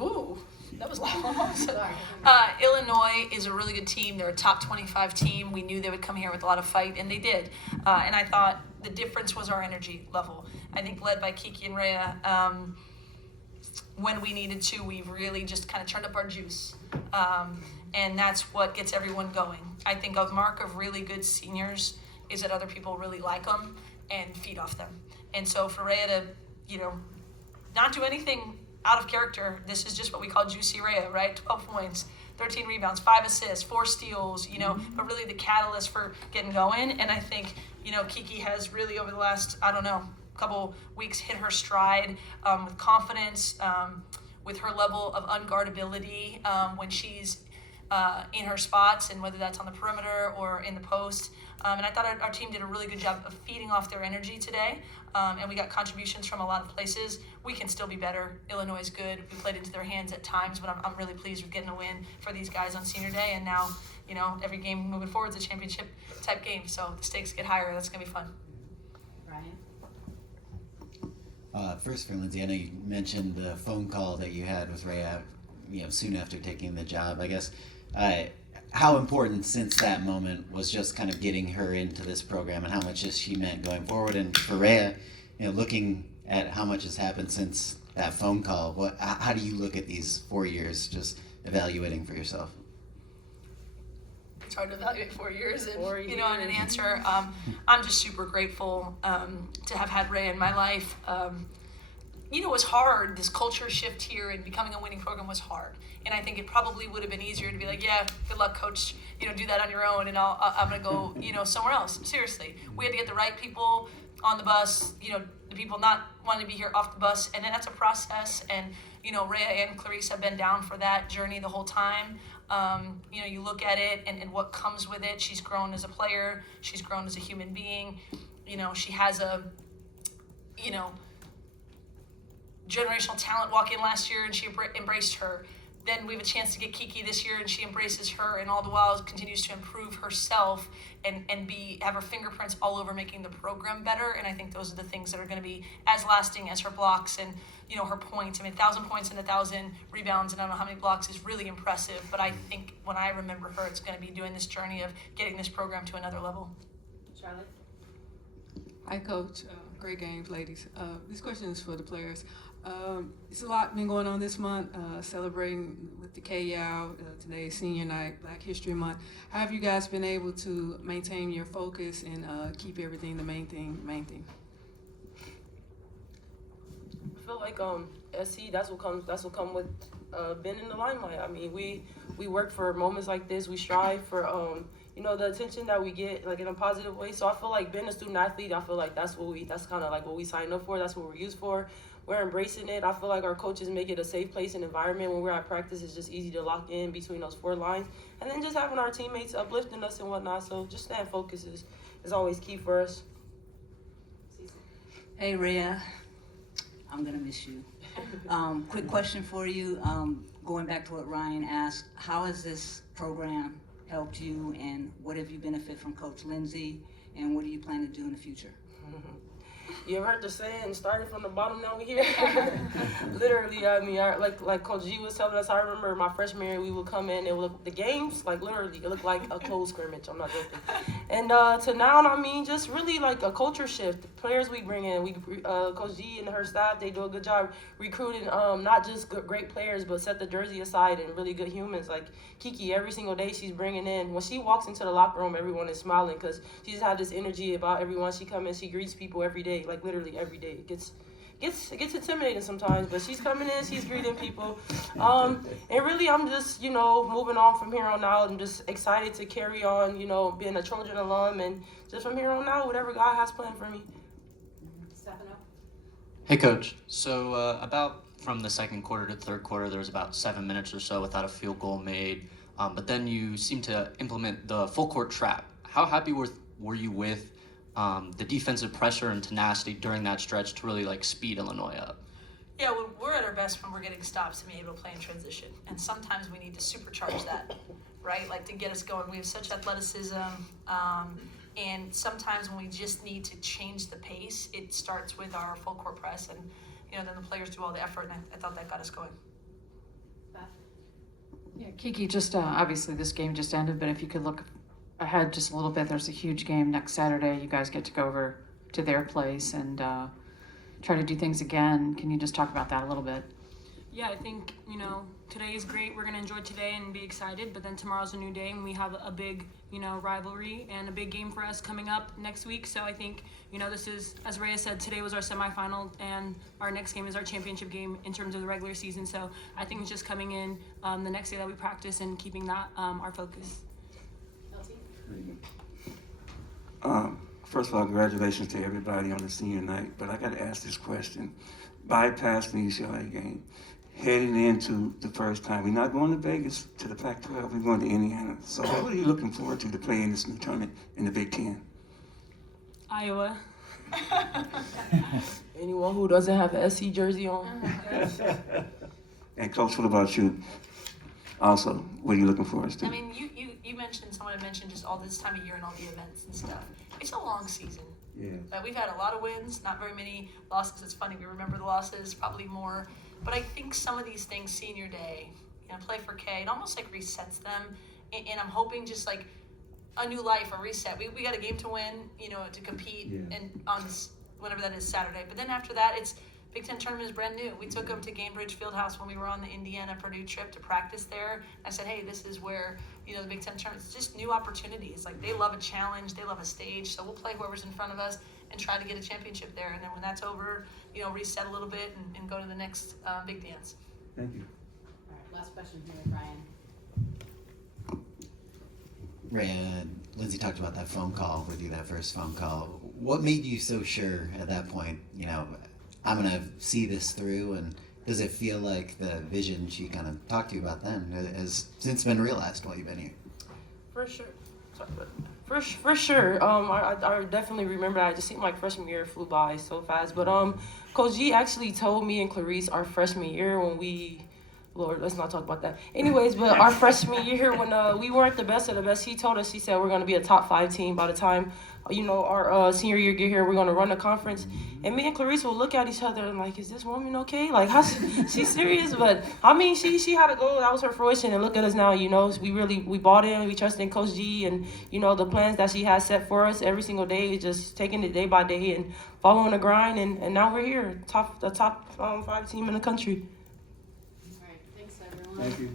Ooh, that was long. Illinois is a really good team. They're a top 25 team. We knew they would come here with a lot of fight, and they did. And I thought the difference was our energy level. I think led by Kiki and Rayah, when we needed to, we really just kind of turned up our juice. And that's what gets everyone going. I think a mark of really good seniors is that other people really like them and feed off them. And so for Rayah to, not do anything out of character, this is just what we call juicy Rayah, right? 12 points, 13 rebounds, 5 assists, 4 steals, but really the catalyst for getting going. And I think, Kiki has really over the last, couple weeks hit her stride with confidence, with her level of unguardability when she's in her spots, and whether that's on the perimeter or in the post. And I thought our team did a really good job of feeding off their energy today. And we got contributions from a lot of places. We can still be better. Illinois is good. We played into their hands at times, but I'm really pleased with getting a win for these guys on senior day. And now, every game moving forward is a championship type game. So the stakes get higher. That's going to be fun. Ryan? First for Lindsay, I know you mentioned the phone call that you had with Rayah, soon after taking the job. I guess, how important since that moment was just kind of getting her into this program, and how much has she meant going forward? And for Rayah, looking at how much has happened since that phone call, how do you look at these 4 years, just evaluating for yourself? It's hard to evaluate 4 years and and an answer. I'm just super grateful to have had Rayah in my life. It was hard. This culture shift here and becoming a winning program was hard. And I think it probably would have been easier to be like, yeah, good luck, coach. Do that on your own, and I'm going to go, somewhere else. Seriously. We had to get the right people on the bus, the people not wanting to be here off the bus. And then that's a process. And, Rayah and Clarice have been down for that journey the whole time. You look at it and what comes with it. She's grown as a player. She's grown as a human being. She has a, generational talent walk in last year, and she embraced her. Then we have a chance to get Kiki this year, and she embraces her, and all the while continues to improve herself and have her fingerprints all over making the program better. And I think those are the things that are going to be as lasting as her blocks and her points. 1,000 points and 1,000 rebounds, and I don't know how many blocks is really impressive. But I think when I remember her, it's going to be doing this journey of getting this program to another level. Charlotte? Hi, Coach. Great games, ladies. This question is for the players. It's a lot been going on this month, celebrating with the KYAL, today's senior night, Black History Month. How have you guys been able to maintain your focus and keep everything the main thing? I feel like SC, that's what come with being in the limelight. I mean, we work for moments like this. We strive for the attention that we get, like, in a positive way. So I feel like being a student athlete, I feel like that's kind of like what we signed up for. That's what we're used for. We're embracing it. I feel like our coaches make it a safe place and environment. When we're at practice, it's just easy to lock in between those 4 lines. And then just having our teammates uplifting us and whatnot. So just staying focused is always key for us. Hey, Rayah. I'm going to miss you. Quick question for you. Going back to what Ryan asked, how has this program helped you, and what have you benefited from Coach Lindsay, and what do you plan to do in the future? You ever heard the saying, started from the bottom, now we here? Literally, I mean, like Coach G was telling us, I remember my freshman year, we would come in, it would look, the games, like literally, it looked like a close scrimmage, I'm not joking. And to now, I mean, just really like a culture shift. The players we bring in, Coach G and her staff, they do a good job recruiting not just great players, but set the jersey aside and really good humans. Like Kiki, every single day she's bringing in, when she walks into the locker room, everyone is smiling because she just had this energy about everyone. She comes in, she greets people every day, like literally every day. It gets intimidating sometimes, but she's coming in, she's greeting people. And really, I'm just, moving on from here on out. I'm just excited to carry on, being a Trojan alum, and just from here on out, whatever God has planned for me. Hey, Coach. So about from the second quarter to the third quarter, there was about 7 minutes or so without a field goal made. But then you seemed to implement the full court trap. How happy were you with the defensive pressure and tenacity during that stretch to really speed Illinois up? Yeah, we're at our best when we're getting stops and being able to play in transition. And sometimes we need to supercharge that, right? Like to get us going. We have such athleticism. And sometimes when we just need to change the pace, it starts with our full court press. And, then the players do all the effort. And I thought that got us going. Yeah, Kiki, just obviously this game just ended, but if you could look ahead just a little bit, there's a huge game next Saturday. You guys get to go over to their place and try to do things again. Can you just talk about that a little bit? Yeah, I think, today is great. We're going to enjoy today and be excited, but then tomorrow's a new day and we have a big, rivalry and a big game for us coming up next week. So I think, this is, as Rayah said, today was our semifinal and our next game is our championship game in terms of the regular season. So I think it's just coming in the next day that we practice and keeping that our focus. First of all, congratulations to everybody on the senior night, but I got to ask this question. Bypassing the UCLA game, heading into the first time, we're not going to Vegas to the Pac-12, we're going to Indiana. So what are you looking forward to play in this new tournament in the Big Ten? Iowa. Anyone who doesn't have an SC jersey on. And Coach, what about you? Also, what are you looking forward to? I mean, you mentioned, someone had mentioned just all this time of year and all the events and stuff. It's a long season. Yeah. We've had a lot of wins, not very many losses. It's funny, we remember the losses, probably more. But I think some of these things, senior day, play for K, it almost like resets them. And I'm hoping just like a new life, a reset. We got a game to win, to compete, and on this, whatever that is, Saturday. But then after that, it's Big Ten tournament is brand new. We took them to Gainbridge Fieldhouse when we were on the Indiana-Purdue trip to practice there. I said, hey, this is where, the Big Ten tournament, it's just new opportunities. Like, they love a challenge, they love a stage, so we'll play whoever's in front of us and try to get a championship there. And then when that's over, reset a little bit and go to the next big dance. Thank you. All right, last question here, Brian. Rayah and Lindsay talked about that phone call with you, that first phone call. What made you so sure at that point, I'm going to see this through? And does it feel like the vision she kind of talked to you about then has since been realized while you've been here? For sure. For sure. I definitely remember that. It just seemed like freshman year flew by so fast. But Coach G actually told me and Clarice our freshman year when Lord, let's not talk about that. Anyways, but our freshman year when we weren't the best of the best, he told us, he said we're going to be a top 5 team by the time, our senior year get here. We're going to run the conference. And me and Clarice will look at each other and like, is this woman okay? Like, she's serious? But I mean, she had a goal. That was her fruition. And look at us now, we bought in, we trust in Coach G and, the plans that she has set for us every single day, just taking it day by day and following the grind. And now we're here, the top 5 team in the country. All right, thanks everyone. Thank you.